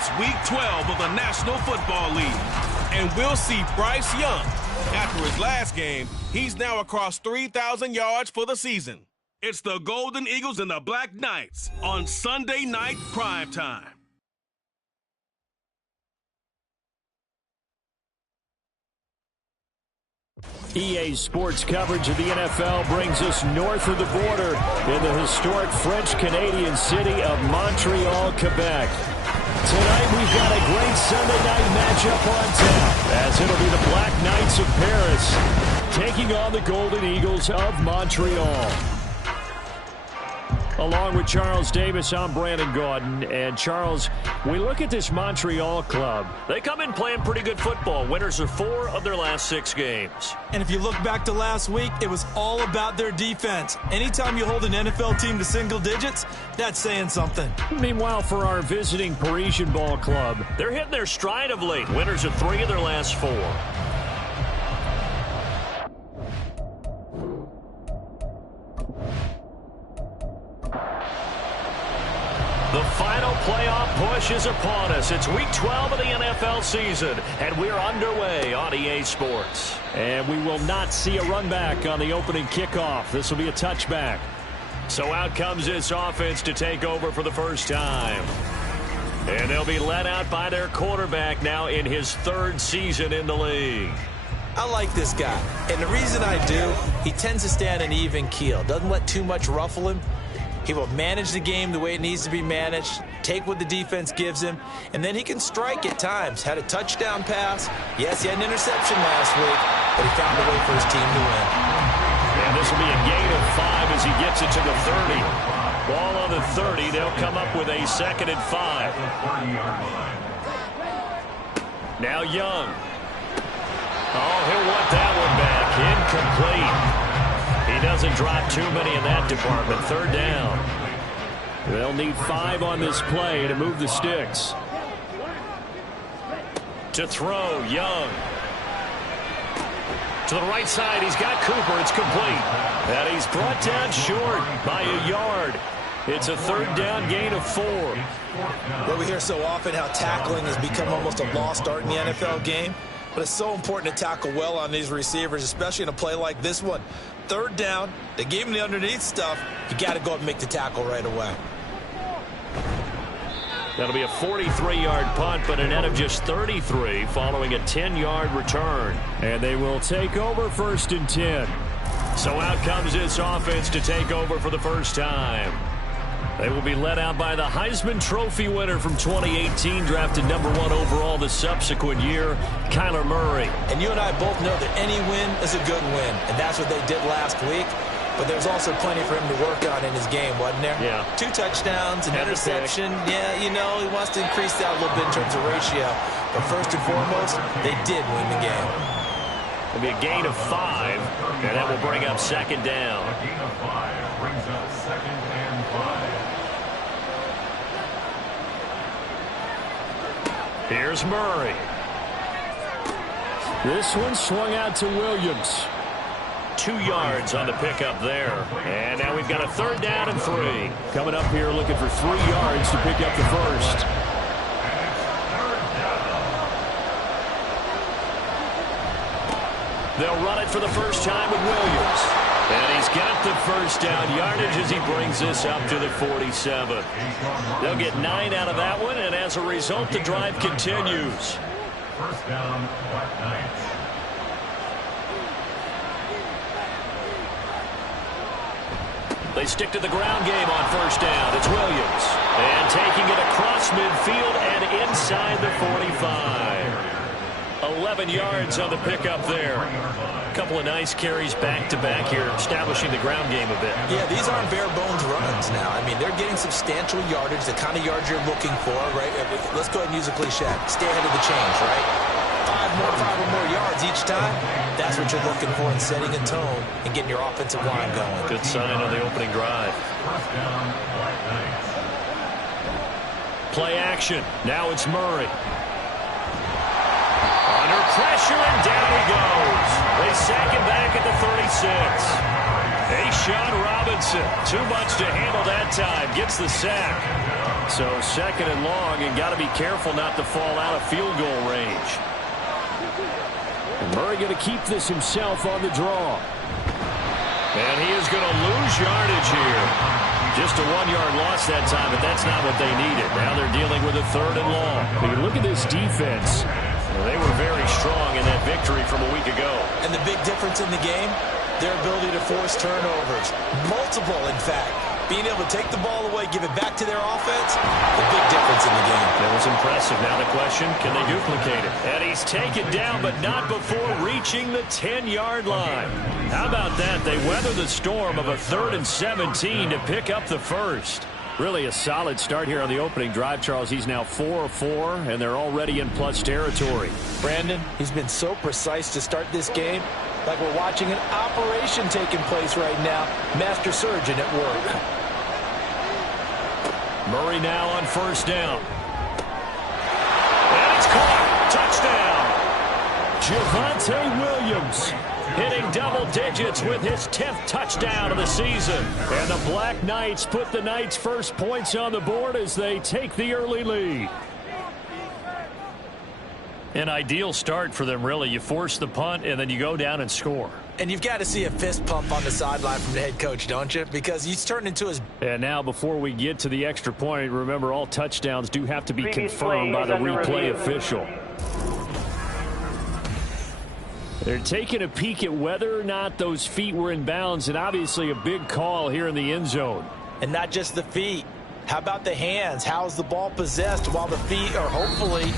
It's Week 12 of the National Football League, and we'll see Bryce Young. After his last game, he's now across 3,000 yards for the season. It's the Golden Eagles and the Black Knights on Sunday Night Primetime. EA Sports coverage of the NFL brings us north of the border in the historic French-Canadian city of Montreal, Quebec. Tonight we've got a great Sunday night matchup on tap, as it'll be the Black Knights of Paris taking on the Golden Eagles of Montreal. Along with Charles Davis, I'm Brandon Gaudin. And Charles, we look at this Montreal club. They come in playing pretty good football. Winners of 4 of their last 6 games. And if you look back to last week, it was all about their defense. Anytime you hold an NFL team to single digits, that's saying something. Meanwhile, for our visiting Parisian ball club, they're hitting their stride of late. Winners of 3 of their last 4. The final playoff push is upon us. It's Week 12 of the NFL season, and we're underway on EA Sports. And we will not see a run back on the opening kickoff. This will be a touchback. So out comes this offense to take over for the first time. And they'll be led out by their quarterback now in his 3rd season in the league. I like this guy, and the reason I do, he tends to stay on an even keel. Doesn't let too much ruffle him. He will manage the game the way it needs to be managed, take what the defense gives him, and then he can strike at times. Had a touchdown pass. Yes, he had an interception last week, but he found a way for his team to win. And this will be a gain of 5 as he gets it to the 30. Ball on the 30. They'll come up with a 2nd and 5. Now Young. Oh, he'll want that one back. Incomplete. He doesn't drop too many in that department. 3rd down. They'll need 5 on this play to move the sticks. To throw, Young. To the right side, he's got Cooper. It's complete. And he's brought down short by a yard. It's a 3rd down gain of 4. Well, we hear so often how tackling has become almost a lost art in the NFL game. But it's so important to tackle well on these receivers, especially in a play like this one. 3rd down, they gave him the underneath stuff. You got to go up and make the tackle right away. That'll be a 43-yard punt, but a net of just 33 following a 10-yard return. And they will take over 1st and 10. So out comes this offense to take over for the first time. They will be led out by the Heisman Trophy winner from 2018, drafted number 1 overall the subsequent year, Kyler Murray. And you and I both know that any win is a good win, and that's what they did last week. But there's also plenty for him to work on in his game, wasn't there? Yeah. 2 touchdowns, an interception. Yeah, you know, he wants to increase that a little bit in terms of ratio. But first and foremost, they did win the game. It'll be a gain of 5, and that will bring up 2nd down. A gain of 5 brings up 2nd and 5. Here's Murray. This one swung out to Williams. 2 yards on the pickup there. And now we've got a 3rd down and 3. Coming up here looking for 3 yards to pick up the first. They'll run it for the first time with Williams. And he's got the first down yardage as he brings this up to the 47. They'll get 9 out of that one, and as a result, the drive continues. First down, Black Knights. They stick to the ground game on 1st down. It's Williams. And taking it across midfield and inside the 45. 11 yards on the pickup there. A couple of nice carries back-to-back here, establishing the ground game a bit. Yeah, these aren't bare-bones runs now. I mean, they're getting substantial yardage, the kind of yards you're looking for, right? Let's go ahead and use a cliche. Stay ahead of the change, right? 5 or more yards each time. That's what you're looking for in setting a tone and getting your offensive line going. Good sign on the opening drive. First down, Black Knights. Play action. Now it's Murray. Under pressure, and down he goes. They sack him back at the 36. A-Shot Robinson. Too much to handle that time, gets the sack. So 2nd and long, and got to be careful not to fall out of field goal range. And Murray going to keep this himself on the draw. And he is going to lose yardage here. Just a 1-yard loss that time, but that's not what they needed. Now they're dealing with a 3rd and long. But you look at this defense. Well, they were very strong in that victory from a week ago. And the big difference in the game, their ability to force turnovers. Multiple, in fact. Being able to take the ball away, give it back to their offense, the big difference in the game. That was impressive. Now the question, can they duplicate it? And he's taken down, but not before reaching the 10-yard line. How about that? They weather the storm of a 3rd and 17 to pick up the first. Really a solid start here on the opening drive, Charles. He's now 4 of 4, and they're already in plus territory. Brandon, he's been so precise to start this game, like we're watching an operation taking place right now. Master surgeon at work. Murray now on 1st down. And it's caught. Touchdown. Javonte Williams hitting double digits with his 10th touchdown of the season. And the Black Knights put the Knights' first points on the board as they take the early lead. An ideal start for them, really. You force the punt, and then you go down and score. And you've got to see a fist pump on the sideline from the head coach, don't you? Because he's turned into his... And now, before we get to the extra point, remember all touchdowns do have to be confirmed by the replay official. They're taking a peek at whether or not those feet were in bounds, and obviously a big call here in the end zone. And not just the feet. How about the hands? How is the ball possessed while the feet are hopefully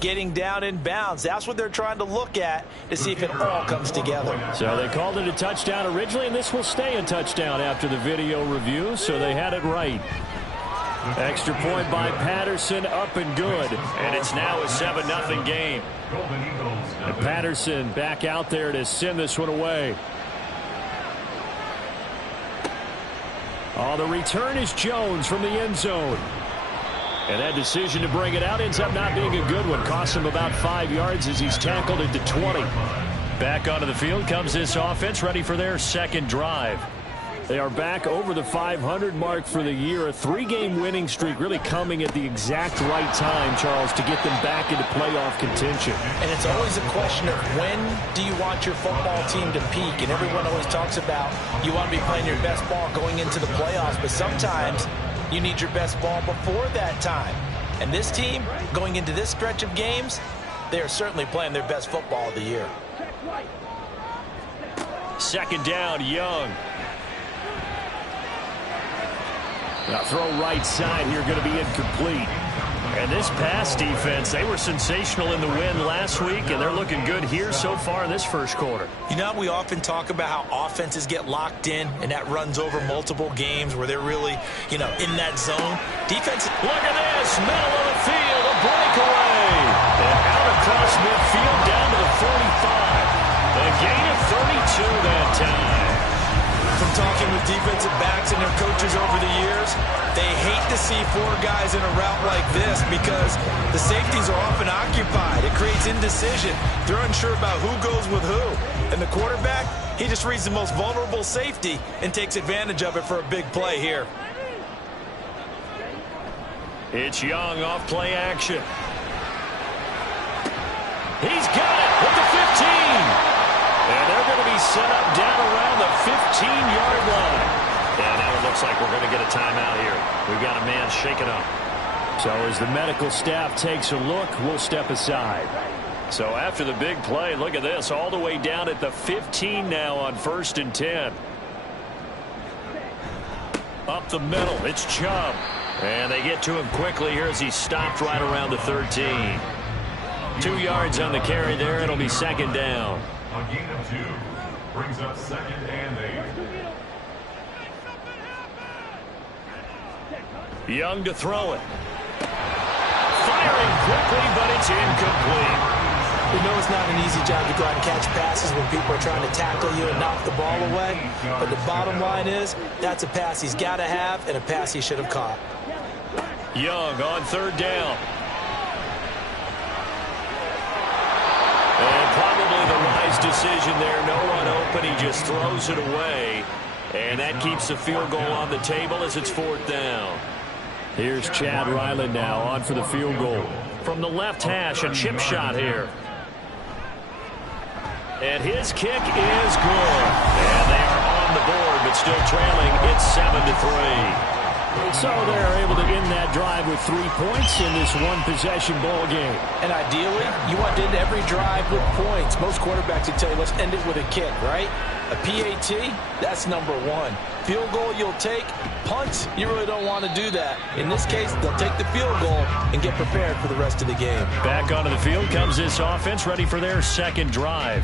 getting down in bounds? That's what they're trying to look at to see if it all comes together. So they called it a touchdown originally, and this will stay a touchdown after the video review, so they had it right. Extra point by Patterson, up and good. And it's now a 7-0 game. And Patterson back out there to send this one away. Oh, the return is Jones from the end zone. And that decision to bring it out ends up not being a good one. Costs him about 5 yards as he's tackled into 20. Back onto the field comes this offense, ready for their 2nd drive. They are back over the 500 mark for the year. A 3-game winning streak really coming at the exact right time, Charles, to get them back into playoff contention. And it's always a question of when do you want your football team to peak? And everyone always talks about you want to be playing your best ball going into the playoffs, but sometimes you need your best ball before that time. And this team, going into this stretch of games, they are certainly playing their best football of the year. 2nd down, Young. Now throw right side here, going to be incomplete. And this pass defense, they were sensational in the win last week, and they're looking good here so far in this first quarter. You know, we often talk about how offenses get locked in, and that runs over multiple games where they're really, in that zone. Defense. Look at this, middle of the field, a breakaway. And out across midfield down to the 45. A gain of 32 that time. From talking with defensive backs and their coaches over the years, they hate to see 4 guys in a route like this because the safeties are often occupied. It creates indecision. They're unsure about who goes with who. And the quarterback, he just reads the most vulnerable safety and takes advantage of it for a big play here. It's Young off play action. He's got it at the 15. And they're going to be set up down around the 15-yard line. And now it looks like we're going to get a timeout here. We've got a man shaken up. So as the medical staff takes a look, we'll step aside. So after the big play, look at this, all the way down at the 15 now on 1st and 10. Up the middle, it's Chubb. And they get to him quickly here as he stopped right around the 13. 2 yards on the carry there. It'll be 2nd down. A gain of 2 brings up 2nd and 8. Young to throw it. Firing quickly, but it's incomplete. We know it's not an easy job to go out and catch passes when people are trying to tackle you and knock the ball away. But the bottom line is, that's a pass he's got to have and a pass he should have caught. Young on 3rd down. And probably the wise decision there. No one open. He just throws it away. And that keeps the field goal on the table as it's 4th down. Here's Chad Ryland now on for the field goal. From the left hash, a chip shot here. And his kick is good. And they are on the board, but still trailing. It's 7-3. So they're able to end that drive with 3 points in this one-possession ball game. And ideally, you want to end every drive with points. Most quarterbacks would tell you, let's end it with a kick, right? A PAT, that's number 1. Field goal you'll take. Punts, you really don't want to do that. In this case, they'll take the field goal and get prepared for the rest of the game. Back onto the field comes this offense, ready for their second drive.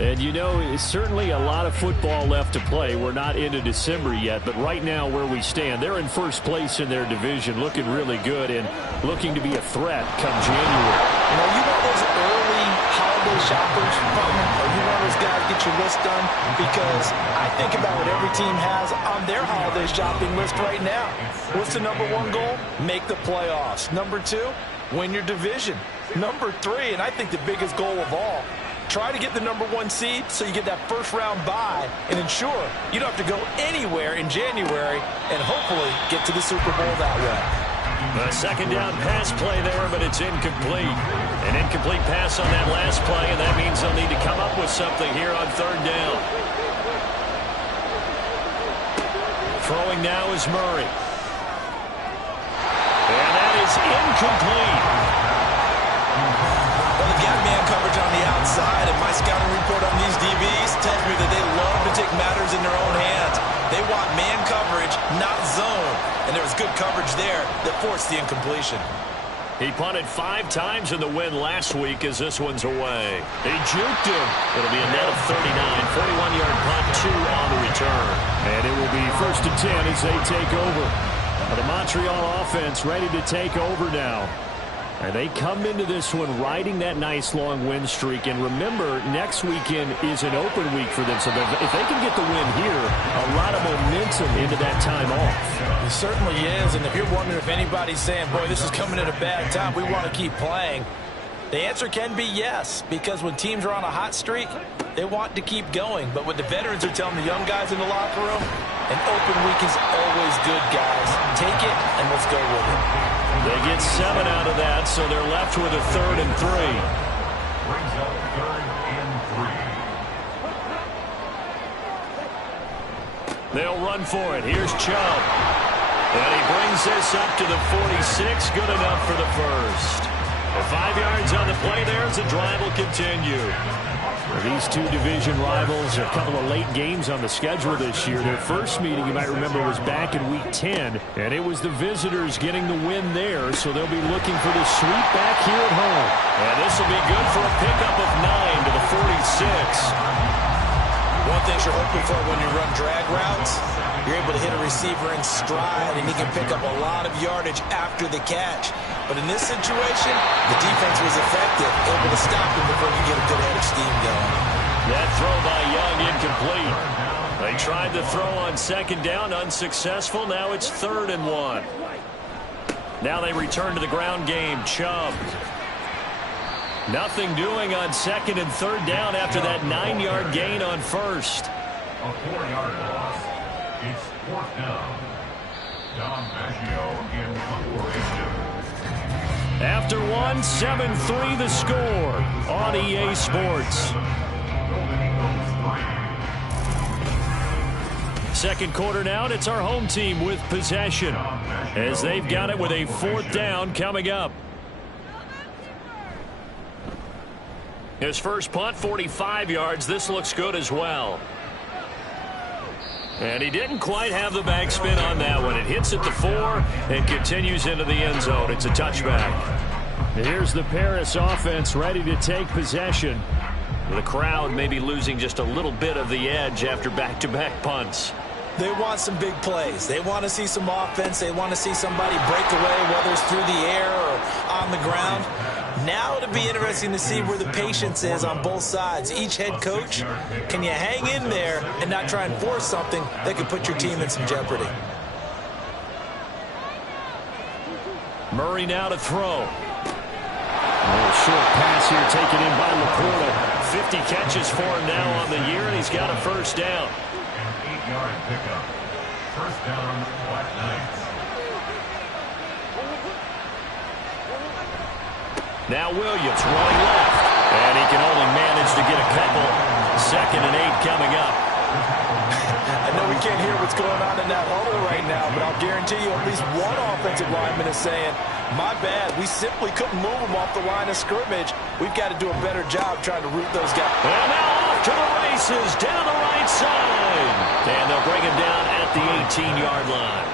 And, you know, it's certainly a lot of football left to play. We're not into December yet, but right now where we stand, they're in first place in their division, looking really good and looking to be a threat come January. You know, you want those early holiday shoppers, or you want those guys get your list done? Because I think about what every team has on their holiday shopping list right now. What's the number 1 goal? Make the playoffs. Number 2, win your division. Number 3, and I think the biggest goal of all, try to get the number 1 seed so you get that first-round bye and ensure you don't have to go anywhere in January and hopefully get to the Super Bowl that way. A second down pass play there, but it's incomplete. An incomplete pass on that last play, and that means they'll need to come up with something here on 3rd down. Throwing now is Murray. And that is incomplete. Well, they've got man coverage on the outside, and my scouting report on these DBs tells me that they love to take matters in their own hands. They want man coverage, not zone. And there was good coverage there that forced the incompletion. He punted 5 times in the win last week as this one's away. He juked him. It'll be a net of 39. 41-yard punt, 2 on the return. And it will be 1st and 10 as they take over. The Montreal offense ready to take over now. And they come into this one riding that nice long win streak. And remember, next weekend is an open week for them. So if they can get the win here, a lot of momentum into that time off. It certainly is. And if you're wondering if anybody's saying, boy, this is coming at a bad time, we want to keep playing, the answer can be yes. Because when teams are on a hot streak, they want to keep going. But what the veterans are telling the young guys in the locker room, an open week is always good, guys. Take it and let's go with it. They get 7 out of that, so they're left with a 3rd and 3. Brings up 3rd and 3. They'll run for it. Here's Chubb. And he brings this up to the 46. Good enough for the first. 5 yards on the play there as the drive will continue. These 2 division rivals, a couple of late games on the schedule this year. Their first meeting, you might remember, was back in Week 10, and it was the visitors getting the win there, so they'll be looking for the sweep back here at home. And this will be good for a pickup of 9 to the 46. One thing you're hoping for when you run drag routes, you're able to hit a receiver in stride, and he can pick up a lot of yardage after the catch. But in this situation, the defense was effective, able to stop him before he get a good head of steam going. That throw by Young incomplete. They tried to throw on 2nd down, unsuccessful. Now it's 3rd and 1. Now they return to the ground game. Chubb. Nothing doing on 2nd and 3rd down after that 9-yard gain on 1st. A 4-yard loss. It's 4th down. Don Maggio in operation. After 1, 7-3 the score on EA Sports. Second quarter now, and it's our home team with possession as they've got it with a 4th down coming up. His first punt, 45 yards. This looks good as well. And he didn't quite have the backspin on that one. It hits at the 4 and continues into the end zone. It's a touchback. Here's the Paris offense ready to take possession. The crowd may be losing just a little bit of the edge after back-to-back punts. They want some big plays. They want to see some offense. They want to see somebody break away, whether it's through the air or on the ground. Now it'll be interesting to see where the patience is on both sides. Each head coach, can you hang in there and not try and force something that could put your team in some jeopardy? Murray now to throw. A little short pass here taken in by Laporta. 50 catches for him now on the year, and he's got a first down. 8-yard pickup. First down, White Knights. Now Williams running left. And he can only manage to get a couple. 2nd and 8 coming up. I know we can't hear what's going on in that huddle right now, but I'll guarantee you at least one offensive lineman is saying, my bad, we simply couldn't move them off the line of scrimmage. We've got to do a better job trying to root those guys. And now off to the races, down the right side. And they'll bring him down at the 18-yard line.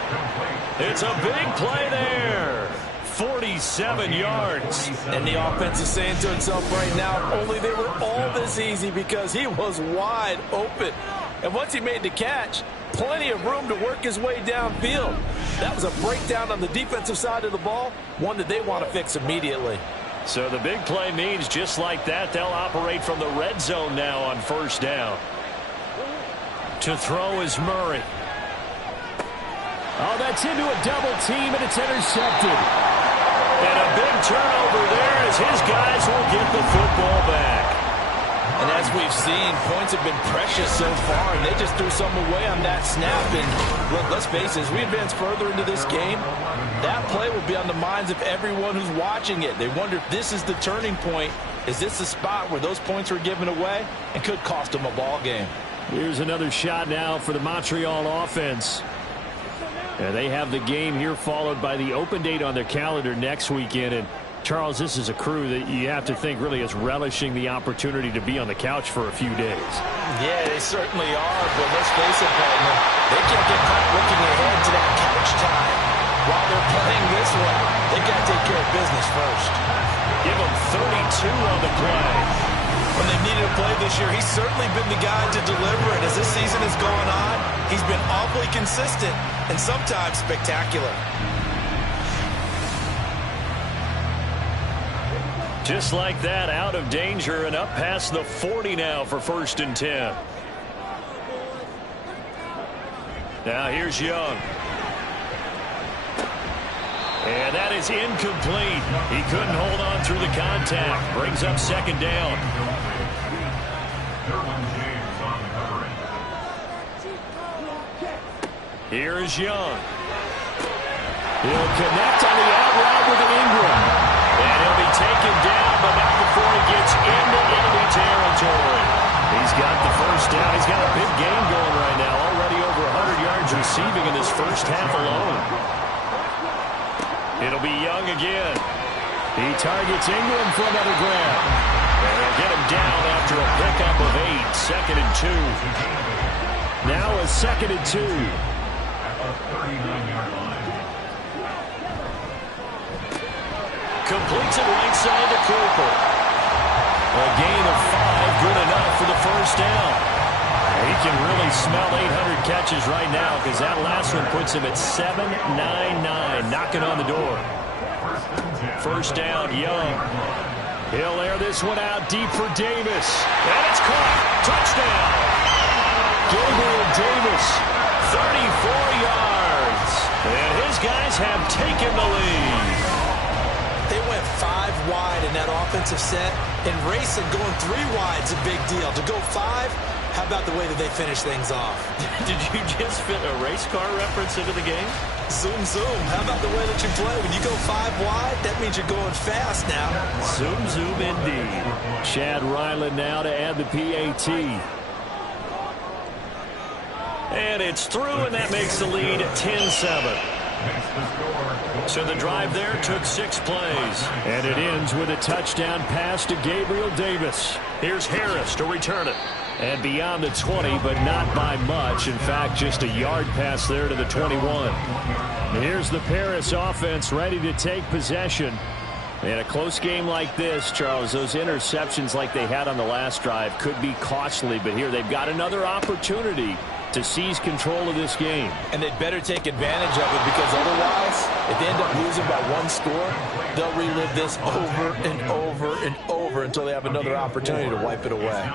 It's a big play there. 47 yards. And the offense is saying to itself right now, only they were all this easy because he was wide open. And once he made the catch, plenty of room to work his way downfield. That was a breakdown on the defensive side of the ball, one that they want to fix immediately. So the big play means just like that, they'll operate from the red zone now on first down. To throw is Murray. Oh, that's into a double team, and it's intercepted. And a big turnover there as his guys will get the football back. And as we've seen, points have been precious so far, and they just threw some away on that snap. And look, let's face it, as we advance further into this game, that play will be on the minds of everyone who's watching it. They wonder if this is the turning point. Is this the spot where those points were given away and could cost them a ball game? Here's another shot now for the Montreal offense. And they have the game here followed by the open date on their calendar next weekend. And Charles, this is a crew that you have to think really is relishing the opportunity to be on the couch for a few days. Yeah, they certainly are, but let's face it, partner, they can't get caught looking ahead to that couch time while they're playing this way. They've got to take care of business first. Give them 32 on the play. When they've needed a play this year, he's certainly been the guy to deliver it. As this season has gone on, he's been awfully consistent and sometimes spectacular. Just like that, out of danger and up past the 40 now for 1st and 10. Now here's Young. And that is incomplete. He couldn't hold on through the contact. Brings up 2nd down. Here is Young. He'll connect on the out route with Ingram. And he'll be taken down, but not before he gets into enemy territory. He's got the first down. He's got a big game going right now. Already over 100 yards receiving in this first half alone. It'll be Young again. He targets Ingram for another grab. And they'll get him down after a pickup of 8. 2nd and 2. Now a 2nd and 2. 39-yard line. Completes it right side to Cooper. A gain of 5, good enough for the first down. He can really smell 800 catches right now because that last one puts him at 799, knocking on the door. First down, Young. He'll air this one out deep for Davis. And it's caught. Touchdown. Gabriel Davis. 34 yards. And his guys have taken the lead. They went 5 wide in that offensive set, and racing going 3 wide's a big deal. To go 5, how about the way that they finish things off? Did you just fit a race car reference into the game? Zoom, zoom. How about the way that you play? When you go 5 wide, that means you're going fast now. Zoom, zoom indeed. Chad Ryland now to add the PAT. And it's through, and that makes the lead 10-7. So the drive there took 6 plays. And it ends with a touchdown pass to Gabriel Davis. Here's Harris to return it. And beyond the 20, but not by much. In fact, just a yard pass there to the 21. And here's the Paris offense ready to take possession. In a close game like this, Charles, those interceptions like they had on the last drive could be costly. But here they've got another opportunity to seize control of this game. And they'd better take advantage of it because otherwise, if they end up losing by 1 score, they'll relive this over and over and over until they have another opportunity to wipe it away.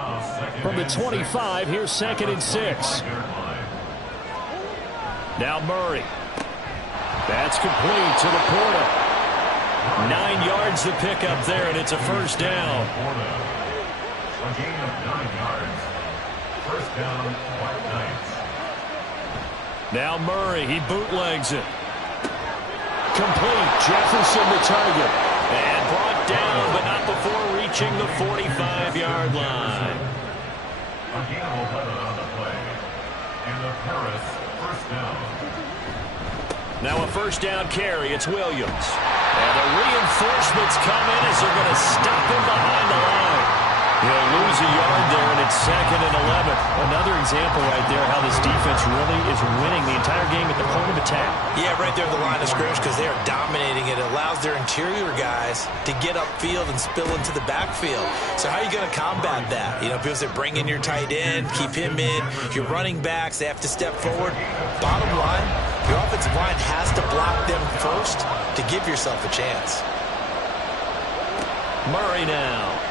From the 25, here's 2nd and 6. Now Murray. That's complete to Laporta. 9 yards to pick up there, and it's a first down. A gain of 9 yards. First down, White Knights. Now Murray, he bootlegs it. Complete. Jefferson the target. And brought down, but not before reaching the 45-yard line. A gain of 11 on the play. And the Paris first down. Now a first down carry. It's Williams. And the reinforcements come in as they're going to stop him behind the line. He'll lose a yard there, and it's 2nd and 11. Another example right there how this defense really is winning the entire game at the point of attack. Yeah, right there at the line of scrimmage because they are dominating it. It allows their interior guys to get upfield and spill into the backfield. So how are you going to combat that? You know, because they bring in your tight end, keep him in. Your running backs, they have to step forward. Bottom line, your offensive line has to block them first to give yourself a chance. Murray now.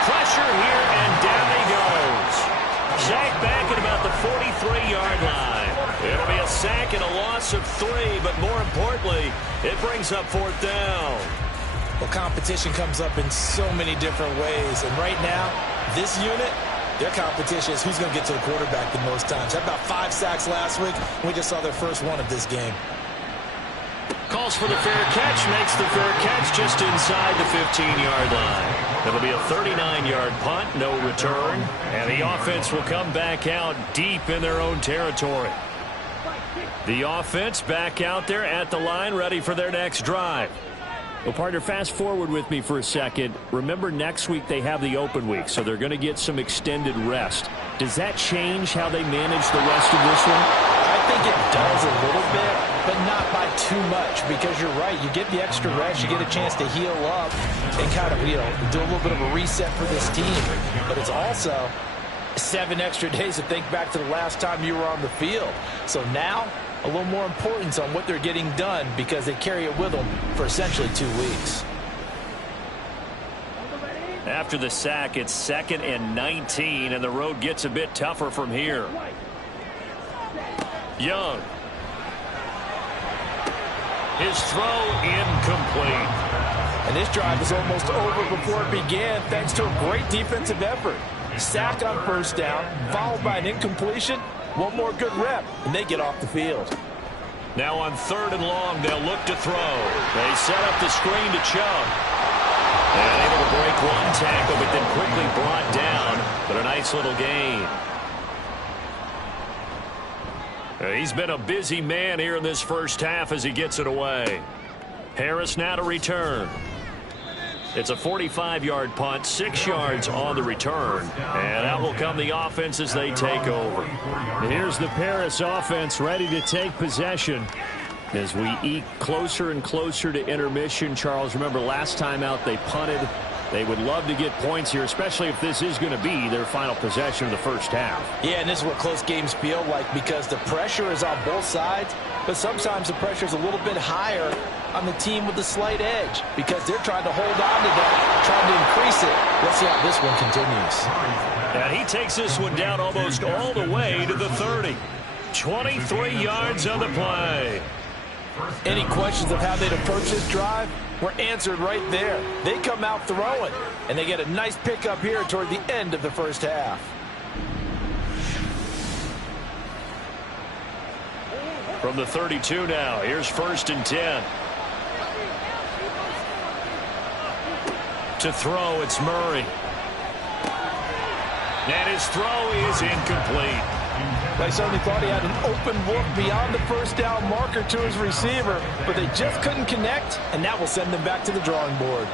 Pressure here, and down he goes. Sacked back at about the 43-yard line. It'll be a sack and a loss of 3, but more importantly, it brings up 4th down. Well, competition comes up in so many different ways, and right now, this unit, their competition is who's going to get to the quarterback the most times. Had about 5 sacks last week, and we just saw their first one of this game. Calls for the fair catch, makes the fair catch just inside the 15-yard line. It'll be a 39-yard punt, no return, and the offense will come back out deep in their own territory. The offense back out there at the line, ready for their next drive. Well, partner, fast forward with me for a second. Remember, next week they have the open week, so they're going to get some extended rest. Does that change how they manage the rest of this one? I think it does a little bit, but not by too much, because you're right. You get the extra rest, you get a chance to heal up and kind of, do a little bit of a reset for this team. But it's also 7 extra days to think back to the last time you were on the field. So now, a little more importance on what they're getting done because they carry it with them for essentially 2 weeks. After the sack, it's 2nd and 19, and the road gets a bit tougher from here. Young. His throw incomplete. And this drive is almost over before it began thanks to a great defensive effort. Sack on first down, followed by an incompletion. One more good rep, and they get off the field. Now on 3rd and long, they'll look to throw. They set up the screen to Chubb. And able to break one tackle, but then quickly brought down. But a nice little gain. He's been a busy man here in this first half as he gets it away. Harris now to return. It's a 45-yard punt, 6 yards on the return. And out will come the offense as they take over. Here's the Paris offense ready to take possession. As we eke closer and closer to intermission, Charles, remember last time out they punted. They would love to get points here, especially if this is going to be their final possession of the first half. Yeah, and this is what close games feel like because the pressure is on both sides, but sometimes the pressure is a little bit higher on the team with the slight edge because they're trying to hold on to that, trying to increase it. Let's see how this one continues. And he takes this one down almost all the way to the 30. 23 yards on the play. Any questions of how they'd approach this drive were answered right there. They come out throwing, and they get a nice pickup here toward the end of the first half. From the 32 now, here's 1st and 10. To throw, it's Murray. And his throw is incomplete. I certainly thought he had an open look beyond the first down marker to his receiver, but they just couldn't connect, and that will send them back to the drawing board.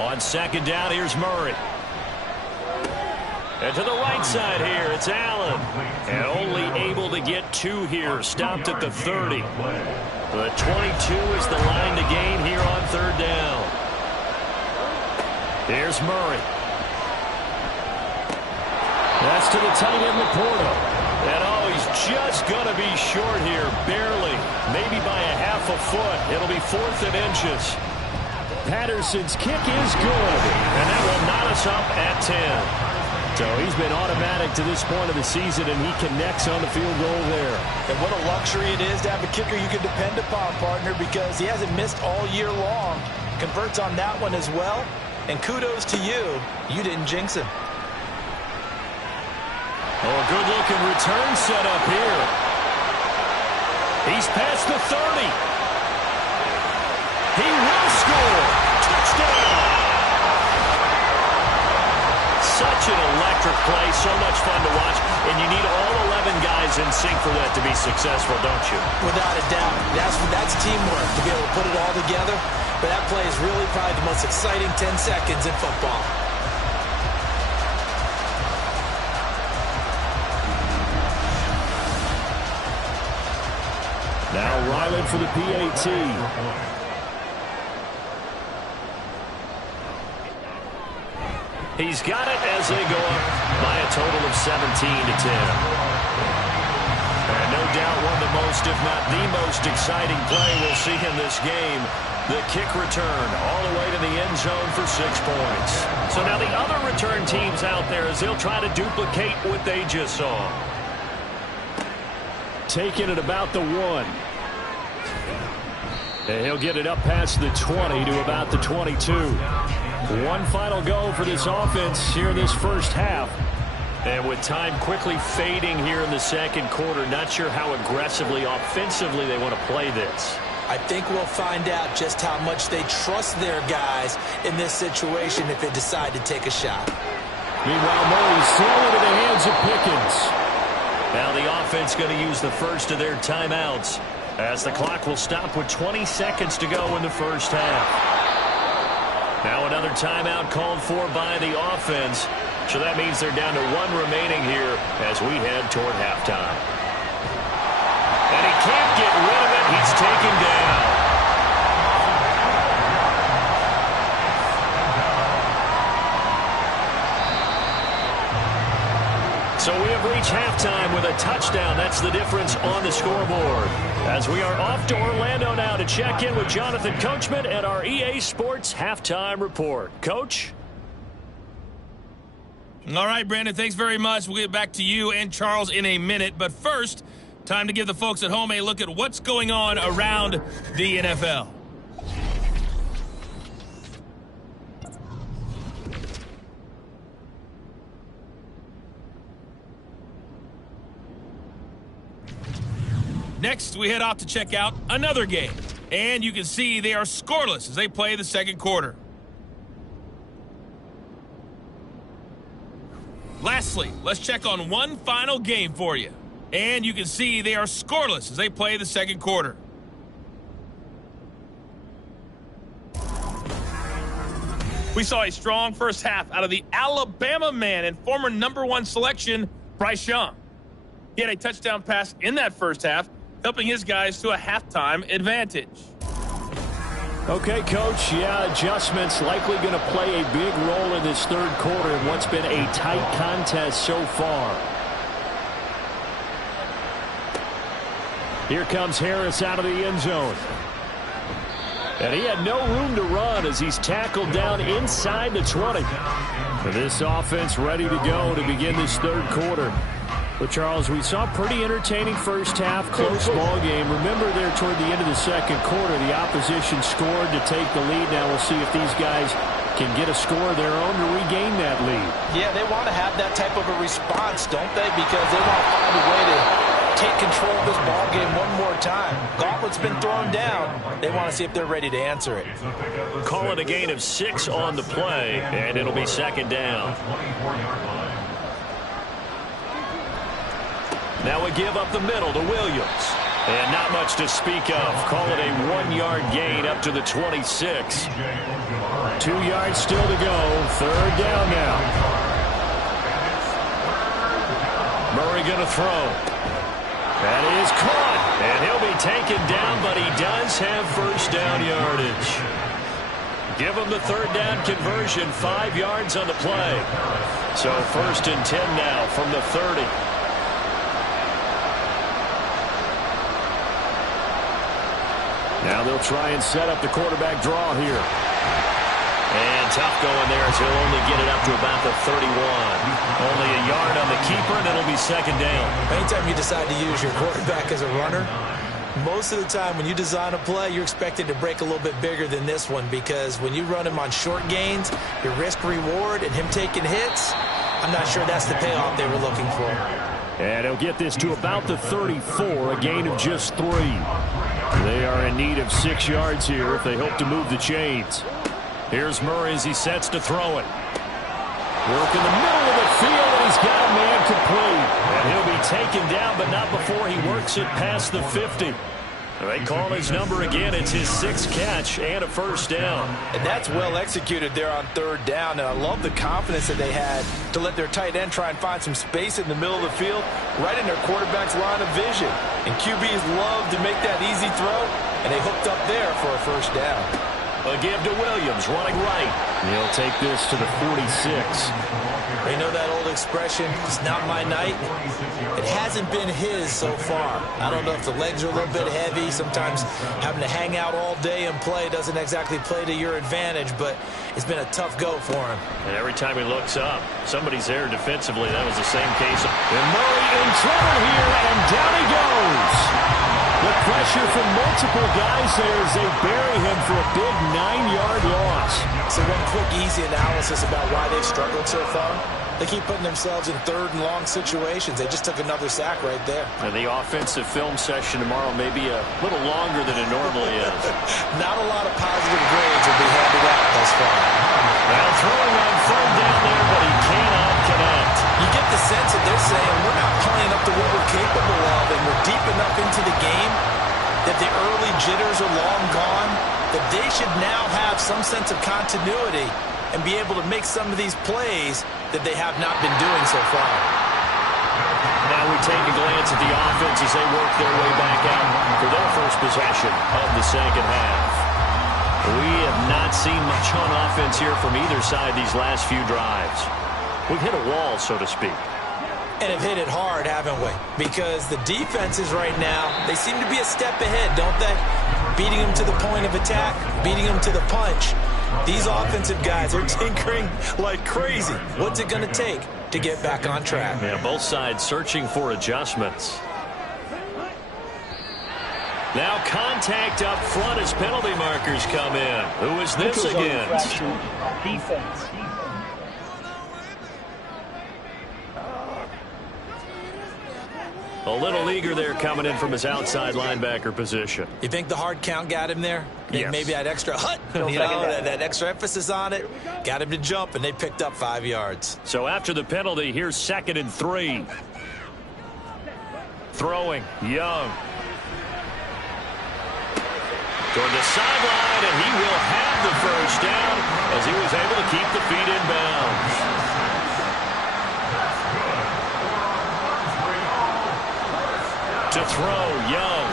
On 2nd down, here's Murray. And to the right side here, it's Allen. And only able to get 2 here, stopped at the 30. The 22 is the line to gain here on 3rd down. Here's Murray. That's to the tight end, Laporta. And he's just going to be short here, barely. Maybe by a half a foot. It'll be 4th and inches. Patterson's kick is good. And that will knot us up at 10. So he's been automatic to this point of the season, and he connects on the field goal there. And what a luxury it is to have a kicker you can depend upon, partner, because he hasn't missed all year long. Converts on that one as well. And kudos to you. You didn't jinx him. Oh, a good-looking return set up here. He's past the 30. He will score. Touchdown. Such an electric play, so much fun to watch, and you need all 11 guys in sync for that to be successful, don't you? Without a doubt. That's teamwork to be able to put it all together. But that play is really probably the most exciting 10 seconds in football. Now Ryland for the PAT. He's got it as they go up by a total of 17-10. And no doubt one of the most, if not the most exciting play we'll see in this game. The kick return all the way to the end zone for 6 points. So now the other return teams out there as they'll try to duplicate what they just saw. Taking it about the 1. And he'll get it up past the 20 to about the 22. One final go for this offense here in this first half. And with time quickly fading here in the second quarter, not sure how aggressively, offensively they want to play this. I think we'll find out just how much they trust their guys in this situation if they decide to take a shot. Meanwhile, Murray's thrown into the hands of Pickens. Now the offense going to use the first of their timeouts as the clock will stop with 20 seconds to go in the first half. Now another timeout called for by the offense. So that means they're down to 1 remaining here as we head toward halftime. And he can't get rid of it. He's taken down. So we have reached halftime with a touchdown. That's the difference on the scoreboard. As we are off to Orlando now to check in with Jonathan Coachman and our EA Sports Halftime Report. Coach? All right, Brandon, thanks very much. We'll get back to you and Charles in a minute. But first, time to give the folks at home a look at what's going on around the NFL. Next, we head off to check out another game. And you can see they are scoreless as they play the second quarter. Lastly, let's check on one final game for you. And you can see they are scoreless as they play the second quarter. We saw a strong first half out of the Alabama man and former #1 selection, Bryce Young. He had a touchdown pass in that first half, helping his guys to a halftime advantage. Okay, Coach, adjustments likely going to play a big role in this third quarter in what's been a tight contest so far. Here comes Harris out of the end zone. And he had no room to run as he's tackled down inside the 20. For this offense ready to go to begin this third quarter. But, Charles, we saw a pretty entertaining first half, close ball game. Remember there toward the end of the second quarter, the opposition scored to take the lead. Now we'll see if these guys can get a score of their own to regain that lead. Yeah, they want to have that type of a response, don't they? Because they want to find a way to take control of this ball game one more time. Gauntlet's been thrown down. They want to see if they're ready to answer it. Call it a gain of 6 on the play, and it'll be second down. Now we give up the middle to Williams. And not much to speak of. Call it a 1-yard gain up to the 26. 2 yards still to go. Third down now. Murray going to throw. That is caught. And he'll be taken down, but he does have first down yardage. Give him the third down conversion. 5 yards on the play. So first and 10 now from the 30. Now they'll try and set up the quarterback draw here. And tough going there as he'll only get it up to about the 31. Only a yard on the keeper, and it'll be second down. Anytime you decide to use your quarterback as a runner, most of the time when you design a play, you're expected to break a little bit bigger than this one because when you run him on short gains, your risk-reward and him taking hits, I'm not sure that's the payoff they were looking for. And he'll get this to about the 34, a gain of just 3. They are in need of 6 yards here if they hope to move the chains. Here's Murray as he sets to throw it. Work in the middle of the field, and he's got a man complete. And he'll be taken down, but not before he works it past the 50. They call his number again. It's his 6th catch and a first down. And that's well executed there on 3rd down. And I love the confidence that they had to let their tight end try and find some space in the middle of the field, right in their quarterback's line of vision. And QBs love to make that easy throw, and they hooked up there for a first down. A give to Williams, running right. He'll take this to the 46. You know that old expression, it's not my night? It hasn't been his so far. I don't know if the legs are a little bit heavy. Sometimes having to hang out all day and play doesn't exactly play to your advantage, but it's been a tough go for him. And every time he looks up, somebody's there defensively. That was the same case. And Murray in trouble here, and down he goes. The pressure from multiple guys there as they bury him for a big 9-yard loss. So one quick, easy analysis about why they've struggled so far. They keep putting themselves in 3rd and long situations. They just took another sack right there. And the offensive film session tomorrow may be a little longer than it normally is. Not a lot of positive grades will be handed out thus far. Well, throwing on 3rd down there, but he cannot connect. You get the sense that they're saying we're not playing up to what we're capable of, and we're deep enough into the game that the early jitters are long gone, that they should now have some sense of continuity and be able to make some of these plays that they have not been doing so far. Now we take a glance at the offense as they work their way back out for their first possession of the second half. We have not seen much on offense here from either side these last few drives. We've hit a wall, so to speak. And have hit it hard, haven't we? Because the defenses right now, they seem to be a step ahead, don't they? Beating them to the point of attack, beating them to the punch. These offensive guys are tinkering like crazy. What's it going to take to get back on track? Yeah, both sides searching for adjustments. Now contact up front as penalty markers come in. Who is this against? Defense. A little eager there coming in from his outside linebacker position. You think the hard count got him there? Yes. Maybe that extra that extra emphasis on it got him to jump, and they picked up 5 yards. So after the penalty, here's 2nd and 3. Throwing, Young. Toward the sideline, and he will have the first down as he was able to keep the feet in bounds. To throw, Young.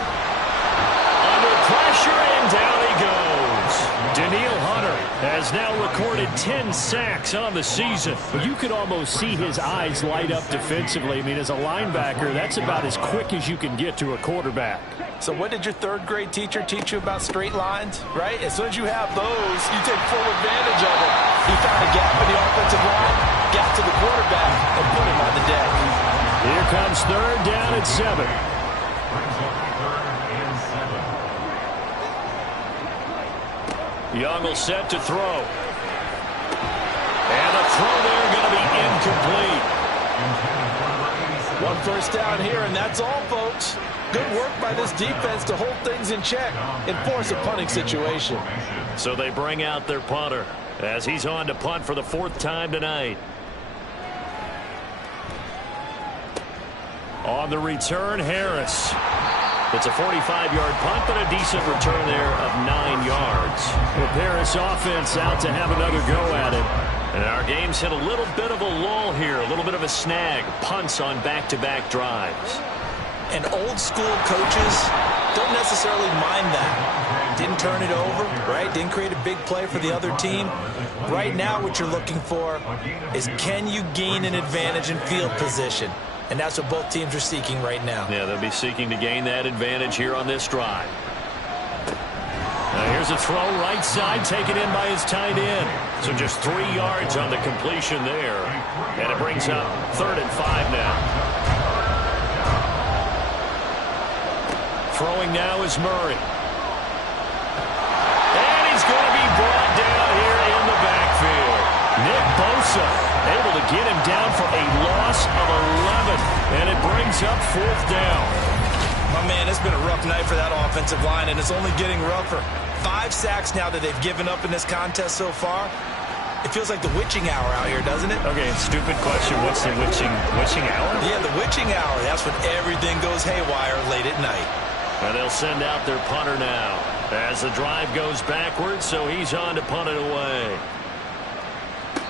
Under pressure, and down he goes. Daniil Hunter has now recorded 10 sacks on the season. You could almost see his eyes light up defensively. I mean, as a linebacker, that's about as quick as you can get to a quarterback. So what did your 3rd grade teacher teach you about straight lines, right? As soon as you have those, you take full advantage of it. He found a gap in the offensive line, got to the quarterback, and put him on the deck. Here comes 3rd down at 7. Young will set to throw. And the throw there going to be incomplete. 1 first down here, and that's all, folks. Good work by this defense to hold things in check and force a punting situation. So they bring out their punter as he's on to punt for the 4th time tonight. On the return, Harris. It's a 45-yard punt, but a decent return there of 9 yards. The Paris offense out to have another go at it. And our game's hit a little bit of a lull here, a little bit of a snag. Punts on back-to-back drives. And old school coaches don't necessarily mind that. Didn't turn it over, right? Didn't create a big play for the other team. Right now what you're looking for is, can you gain an advantage in field position? And that's what both teams are seeking right now. Yeah, they'll be seeking to gain that advantage here on this drive. Now here's a throw right side taken in by his tight end. So just 3 yards on the completion there. And it brings up 3rd and 5 now. Throwing now is Murray. And he's going to be brought down here in the backfield. Nick Bosa able to to get him down for a loss of 11. And it brings up 4th down. My man, it's been a rough night for that offensive line, and it's only getting rougher. 5 sacks now that they've given up in this contest so far. It feels like the witching hour out here, doesn't it? Okay, stupid question. What's the witching hour? Yeah, the witching hour. That's when everything goes haywire late at night. And they'll send out their punter now as the drive goes backwards, so he's on to punt it away.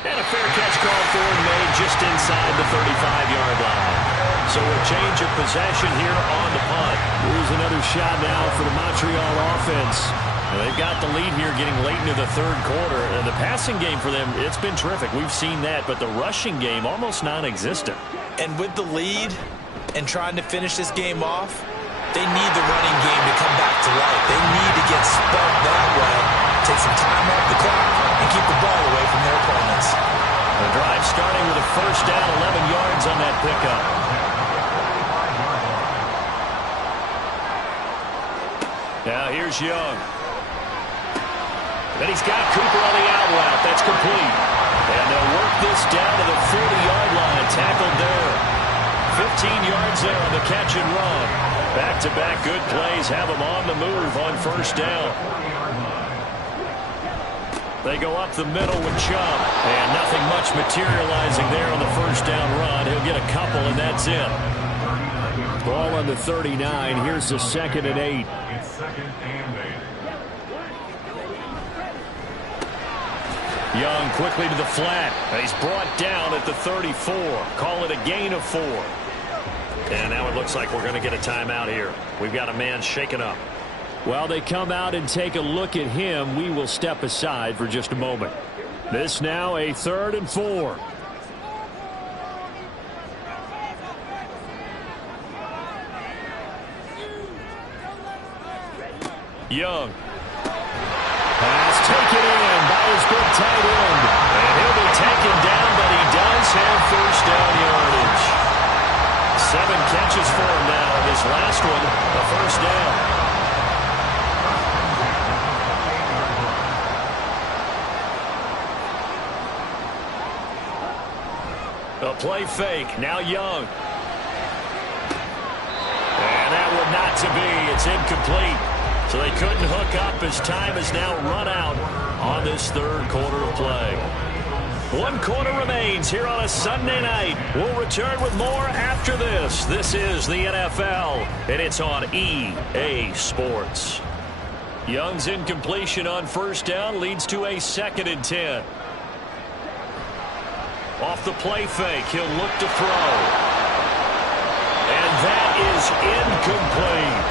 And a fair catch called for and made just inside the 35-yard line. So a change of possession here on the punt. Here's another shot now for the Montreal offense. And they've got the lead here getting late into the 3rd quarter. And the passing game for them, it's been terrific. We've seen that, but the rushing game almost non-existent. And with the lead and trying to finish this game off, they need the running game to come back to life. They need to get spun that way, take some time off the clock, and keep the ball away from their opponents. The drive starting with a 1st down, 11 yards on that pickup. Now here's Young. Then he's got Cooper on the out route. That's complete. And they'll work this down to the 40-yard line. Tackled there. 15 yards there on the catch and run. Back-to-back good plays have them on the move on 1st down. They go up the middle with Chubb. And nothing much materializing there on the 1st down run. He'll get a couple, and that's it. Ball on the 39. Here's the 2nd and 8. It's 2nd and 8. Young quickly to the flat. He's brought down at the 34. Call it a gain of 4. And now it looks like we're going to get a timeout here. We've got a man shaken up. While they come out and take a look at him, we will step aside for just a moment. This now a 3rd and 4. Young. Pass taken in by his big tight end. And he'll be taken down, but he does have 1st down yardage. 7 catches for him now. This last one, a 1st down. A play fake. Now Young. And that one not to be. It's incomplete. So they couldn't hook up as time has now run out on this 3rd quarter of play. 1 quarter remains here on a Sunday night. We'll return with more after this. This is the NFL, and it's on EA Sports. Young's incompletion on 1st down leads to a 2nd and 10. Off the play fake, he'll look to throw. And that is incomplete.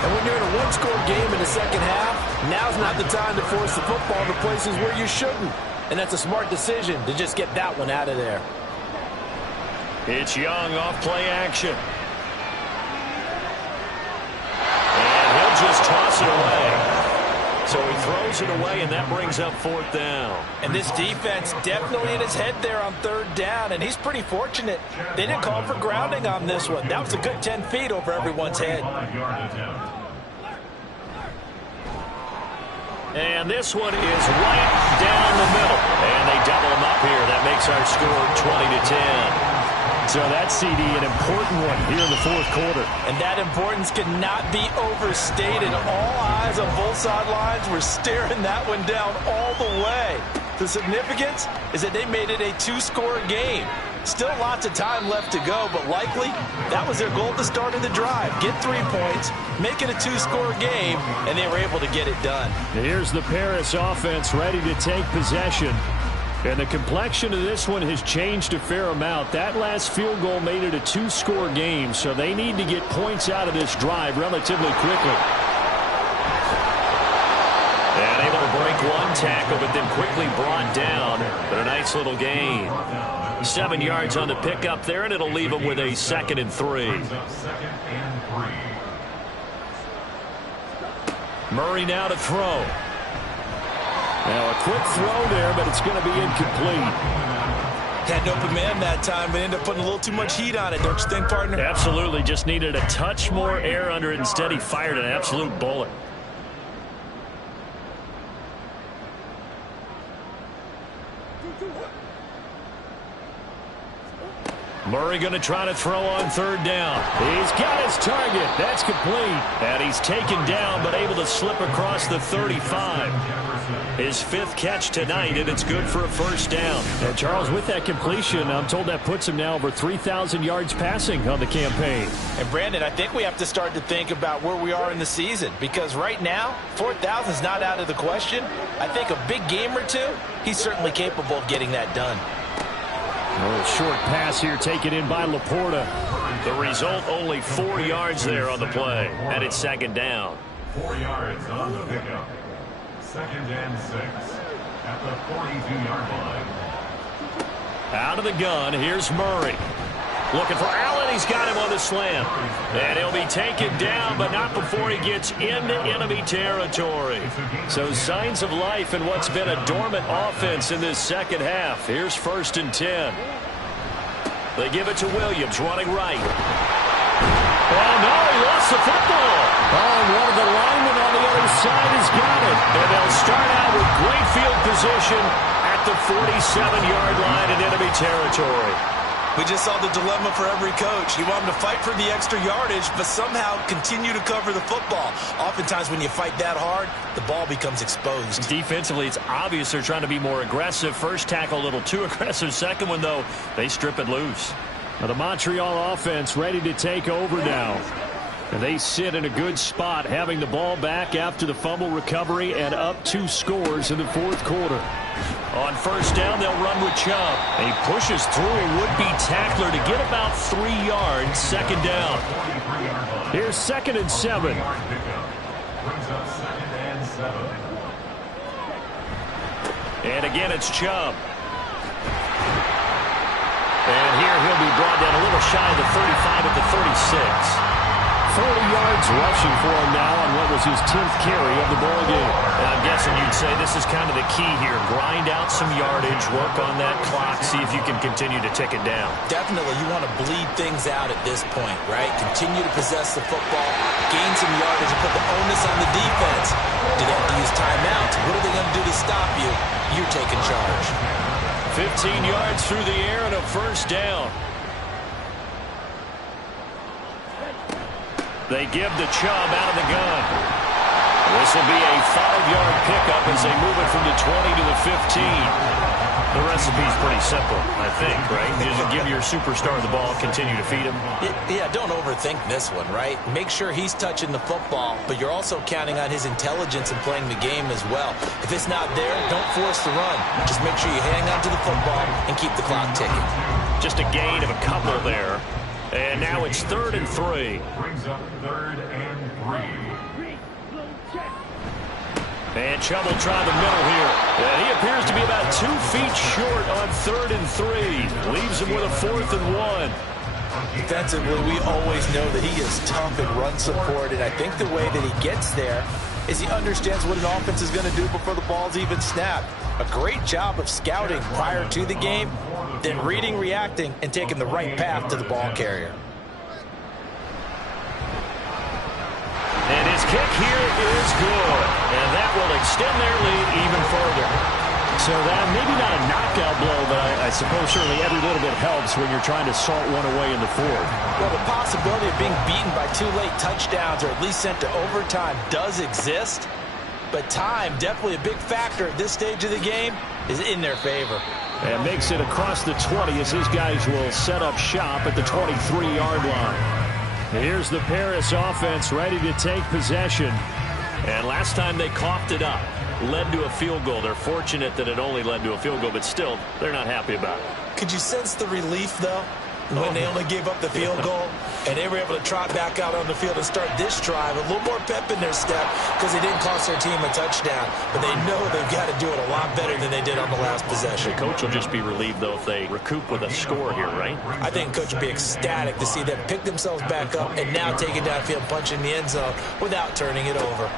And when you're in a 1-score game in the 2nd half, now's not the time to force the football to places where you shouldn't. And that's a smart decision to just get that one out of there. It's Young off play action. And he'll just toss it away. So he throws it away, and that brings up 4th down. And this defense definitely in his head there on 3rd down, and he's pretty fortunate. They didn't call for grounding on this one. That was a good 10 feet over everyone's head. And this one is right down the middle. And they double him up here. That makes our score 20-10. So that, CD, an important one here in the 4th quarter. And that importance cannot be overstated. All eyes on both sidelines were staring that one down all the way. The significance is that they made it a 2-score game. Still lots of time left to go, but likely that was their goal at the start of the drive. Get 3 points, make it a 2-score game, and they were able to get it done. Here's the Paris offense ready to take possession. And the complexion of this one has changed a fair amount. That last field goal made it a 2-score game, so they need to get points out of this drive relatively quickly. And able to break 1 tackle, but then quickly brought down. But a nice little gain. 7 yards on the pickup there, and it'll leave them with a 2nd and 3. Murray now to throw. Now a quick throw there, but it's going to be incomplete. Had an open man that time, but ended up putting a little too much heat on it, don't you think, partner? Absolutely. Just needed a touch more air under it. Instead, he fired an absolute bullet. Murray going to try to throw on third down. He's got his target. That's complete. And he's taken down but able to slip across the 35. His 5th catch tonight, and it's good for a first down. And Charles, with that completion, I'm told that puts him now over 3,000 yards passing on the campaign. And Brandon, I think we have to start to think about where we are in the season, because right now 4,000 is not out of the question. I think a big game or two, he's certainly capable of getting that done. A short pass here taken in by Laporta. The result, only 4 yards there on the play, and it's second down. 4 yards on the pickup. 2nd and 6 at the 42-yard line. Out of the gun, here's Murray. Looking for Allen. He's got him on the slam. And he'll be taken down, but not before he gets into enemy territory. So signs of life in what's been a dormant offense in this second half. Here's 1st and 10. They give it to Williams, running right. Oh, no, he lost the football. Oh, and one of the linemen on the other side has got it. And they'll start out with great field position at the 47-yard line in enemy territory. We just saw the dilemma for every coach. You want them to fight for the extra yardage, but somehow continue to cover the football. Oftentimes when you fight that hard, the ball becomes exposed. Defensively, it's obvious they're trying to be more aggressive. First tackle a little too aggressive. Second one, though, they strip it loose. Now the Montreal offense ready to take over now. And they sit in a good spot, having the ball back after the fumble recovery and up 2 scores in the 4th quarter. On first down, they'll run with Chubb. He pushes through a would-be tackler to get about 3 yards. Second down. Here's 2nd and 7. Brings up 2nd and 7. And again, it's Chubb. And here he'll be brought down a little shy of the 35 at the 36. 40 yards rushing for him now on what was his 10th carry of the ball game. And I'm guessing you'd say this is kind of the key here. Grind out some yardage, work on that clock, see if you can continue to tick it down. Definitely, you want to bleed things out at this point, right? Continue to possess the football, gain some yardage, and put the onus on the defense. Do they have to use timeouts? What are they going to do to stop you? You're taking charge. 15 yards through the air and a first down. They give to Chubb out of the gun. This will be a 5-yard pickup as they move it from the 20 to the 15. The recipe's pretty simple, I think, right? You just give your superstar the ball, continue to feed him. Yeah, don't overthink this one, right? Make sure he's touching the football, but you're also counting on his intelligence in playing the game as well. If it's not there, don't force the run. Just make sure you hang on to the football and keep the clock ticking. Just a gain of a couple there. And now it's 3rd and 3. Brings up 3rd and 3. And Chubb will try the middle here. And he appears to be about 2 feet short on 3rd and 3. Leaves him with a 4th and 1. Defensively, we always know that he is tough in run support, and I think the way that he gets there is he understands what an offense is going to do before the ball's even snapped. A great job of scouting prior to the game, then reading, reacting, and taking the right path to the ball carrier. And his kick here is good. And that will extend their lead even further. So that maybe not a knockout blow, but I suppose certainly every little bit helps when you're trying to salt one away in the 4th. Well, the possibility of being beaten by 2 late touchdowns or at least sent to overtime does exist. But time, definitely a big factor at this stage of the game, is in their favor. And makes it across the 20 as his guys will set up shop at the 23-yard line. Here's the Paris offense ready to take possession. And last time they coughed it up, led to a field goal. They're fortunate that it only led to a field goal, but still, they're not happy about it. Could you sense the relief, though, when they only gave up the field goal and they were able to trot back out on the field and start this drive? A little more pep in their step because they didn't cost their team a touchdown, but they know they've got to do it a lot better than they did on the last possession. The coach will just be relieved, though, if they recoup with a score here, right? I think coach will be ecstatic to see them pick themselves back up and now take it downfield, punch in the end zone without turning it over.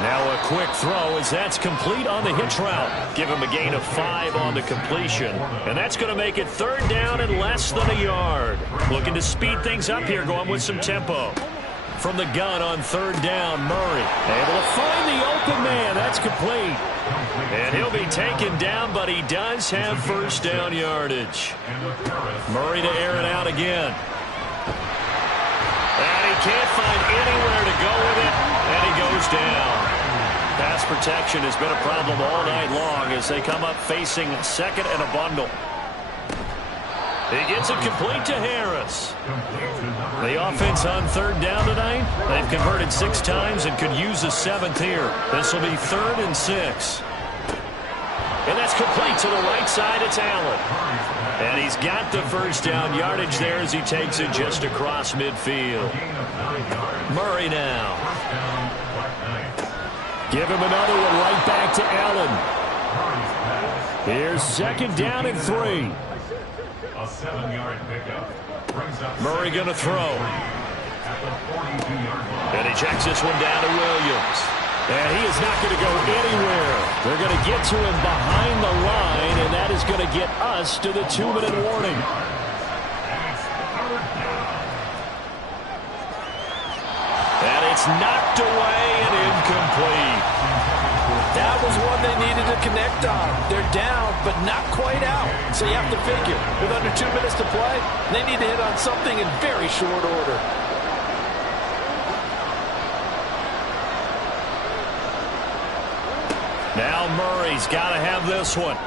Now a quick throw as that's complete on the hitch route. Give him a gain of 5 on the completion. And that's going to make it 3rd down and less than a yard. Looking to speed things up here, going with some tempo. from the gun on third down. Murray able to find the open man. That's complete. And he'll be taken down, but he does have first down yardage. Murray to air it out again. And he can't find anywhere to go with it, and he goes down. Pass protection has been a problem all night long as they come up facing second and a bundle. He gets it complete to Harris. The offense on third down tonight, they've converted 6 times and could use a 7th here. This will be 3rd and 6. And that's complete to the right side. It's Allen. And he's got the first down yardage there as he takes it just across midfield. Murray now. Give him another one right back to Allen. Here's 2nd down and 3. A 7-yard pickup. Murray going to throw. And he checks this one down to Williams. And he is not going to go anywhere. They're going to get to him behind the line, and that is going to get us to the 2-minute warning. And it's knocked away and incomplete. That was one they needed to connect on. They're down, but not quite out. So you have to figure, with under 2 minutes to play, they need to hit on something in very short order. Now Murray's got to have this one.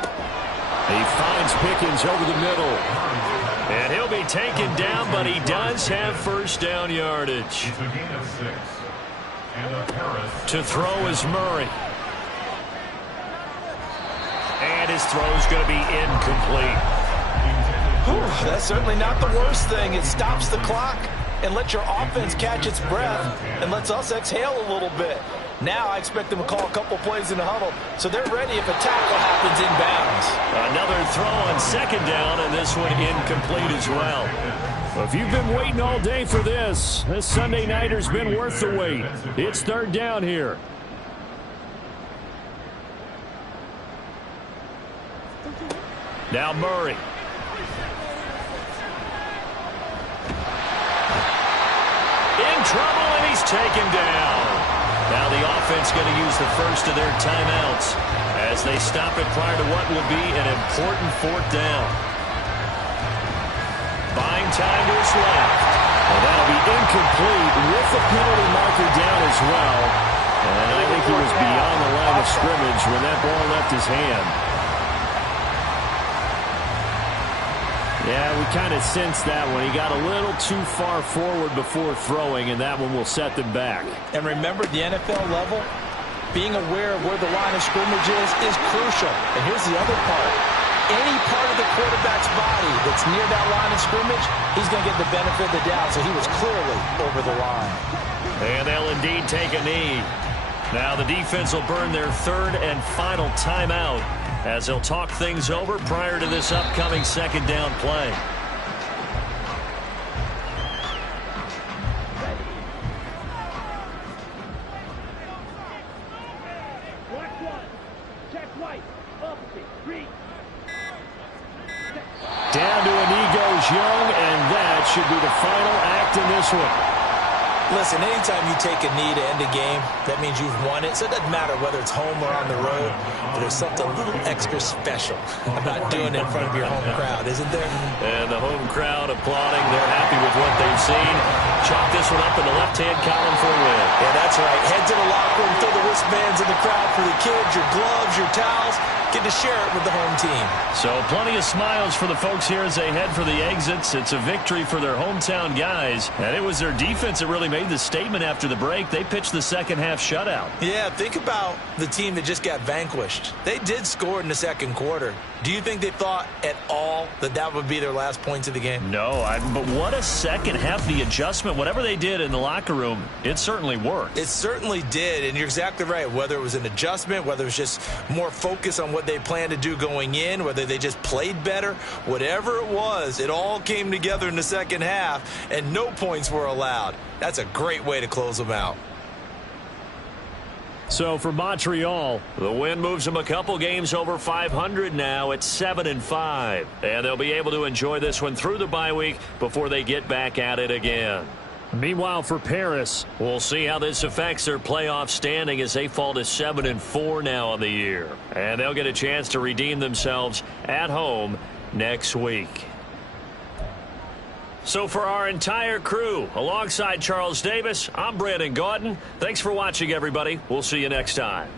He finds Pickens over the middle. And he'll be taken down, but he does have first down yardage. To throw is Murray. And his throw's going to be incomplete. Whew, that's certainly not the worst thing. It stops the clock and lets your offense catch its breath and lets us exhale a little bit. Now I expect them to call a couple plays in the huddle, so they're ready if a tackle happens inbounds. Another throw on 2nd down, and this one incomplete as well. Well, if you've been waiting all day for this Sunday nighter's been worth the wait. It's 3rd down here. Now Murray. In trouble, and he's taken down. Now the offense going to use the first of their timeouts as they stop it prior to what will be an important 4th down. Buying time to his left. Well, that'll be incomplete with the penalty marker down as well. And I think he was beyond the line of scrimmage when that ball left his hand. Yeah, we kind of sensed that one. He got a little too far forward before throwing, and that one will set them back. And remember, the NFL level, being aware of where the line of scrimmage is crucial. And here's the other part. Any part of the quarterback's body that's near that line of scrimmage, he's going to get the benefit of the doubt. So he was clearly over the line. And they'll indeed take a knee. Now the defense will burn their 3rd and final timeout as they'll talk things over prior to this upcoming 2nd down play. Down to a knee goes Young, and that should be the final act in this one. Listen, anytime you take a knee to end a game, that means you've won it. So it doesn't matter whether it's home or on the road, but there's something a little extra special about doing it in front of your home crowd, isn't there? And the home crowd applauding. They're happy with what they've seen. Chalk this one up in the left-hand column for a win. Yeah, that's right. Head to the locker room, throw the wristbands in the crowd for the kids, your gloves, your towels. Get to share it with the home team. So plenty of smiles for the folks here as they head for the exits. It's a victory for their hometown guys. And it was their defense that really made the statement after the break. They pitched the second-half shutout. Yeah, think about the team that just got vanquished. They did score in the 2nd quarter. Do you think they thought at all that that would be their last points of the game? No, but what a second half. The adjustment, whatever they did in the locker room, it certainly worked. It certainly did, and you're exactly right. Whether it was an adjustment, whether it was just more focus on what they planned to do going in, whether they just played better, whatever it was, it all came together in the 2nd half, and no points were allowed. That's a great way to close them out. So for Montreal, the win moves them a couple games over 500 now at 7-5. And they'll be able to enjoy this one through the bye week before they get back at it again. Meanwhile, for Paris, we'll see how this affects their playoff standing as they fall to 7-4 now on the year. And they'll get a chance to redeem themselves at home next week. So for our entire crew, alongside Charles Davis, I'm Brandon Gaudin. Thanks for watching, everybody. We'll see you next time.